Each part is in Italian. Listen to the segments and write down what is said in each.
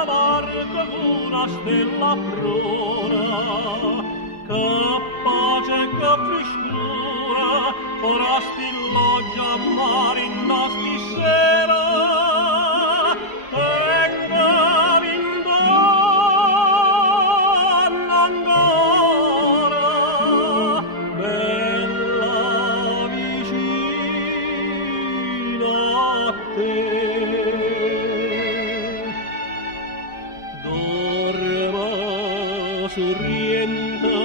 la barca una stella prona, che pace che frescura, forasti loggia a mare in asti sera, tenga vindonna ancora, bella vicina a te. Sorrienta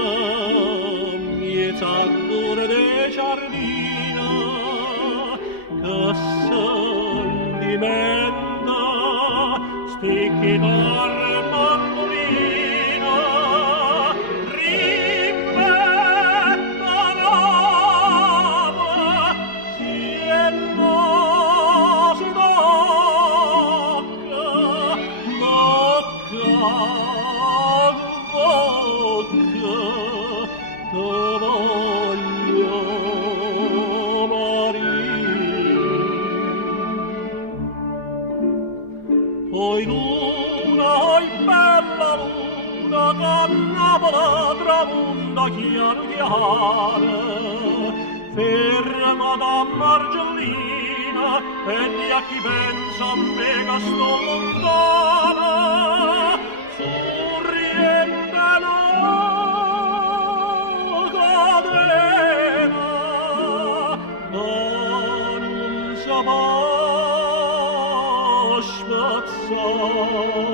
miezzatura de giardina che sentimenta spicchitar mandolina rimbetta l'ama si è naso d'occa bocca te voglio oi luna, oi bella luna, cannavola tramonda chiaro chiara, ferma da Margellina, e di a chi pensa a me che sto lontana, sorriente no cadena, ma non sa mai spazzare.